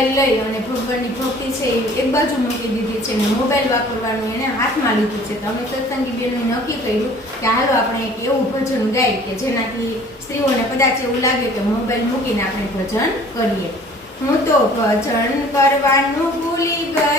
Mobile લઈ અને ભગવાનની ભક્તિ છે એ એક બાજુ મૂકી દીધી છે અને મોબાઈલ વાપરવાનું એને હાથમાં લીધું છે. તો અમે સત્સંગી બેનને નક્કી કર્યું કે હાલો આપણે એક એવું ભજન ગાઈએ કે જેનાથી સ્ત્રીઓને કદાચ એવું લાગે કે મોબાઈલ મૂકીને આપણે ભજન કરીએ. હું તો ભજન કરવાનું ભૂલી ગઈ